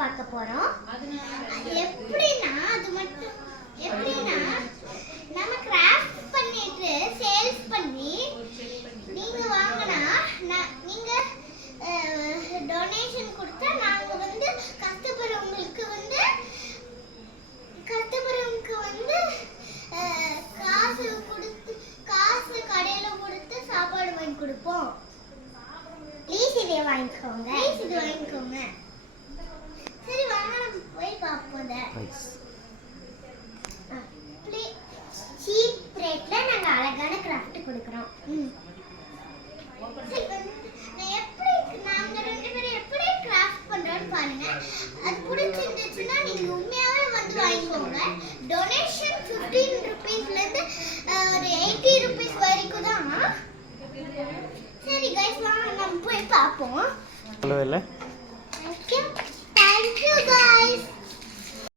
பார்க்க போறோம். எப்படின்னா நம்ம கிராஃப்ட் பண்ணிட்டு சேல்ஸ் பண்ணி நீங்க வாங்கினா நீங்க டொனேஷன் கொடுத்தா நாங்க வந்து கஷ்டப்படுறவங்களுக்கு வந்து காசு கடையில கொடுத்து சாப்பாடு வாங்கி கொடுப்போம். ப்ளீஸ் இதை வாங்கிக்கோங்க. சரி வாங்க நம்ம போய் பார்ப்போம். சீப் ரேட்ல நாங்க அழகான கிராஃப்ட் கொடுக்குறோம். நாங்க ரெண்டு பேரும் எப்படி கிராஃப்ட் பண்றோம்னு பாருங்க. அது பிடிச்சிருந்துச்சுன்னா நீங்க உண்மையாவே வந்து வாங்கிக்கோங்க. டொனேஷன் 15 ரூபீஸ்ல இருந்து ஒரு 80 ரூபீஸ் வரைக்கும் தான். சரி கைஸ் வாங்க நம்ம போய் பார்ப்போம்.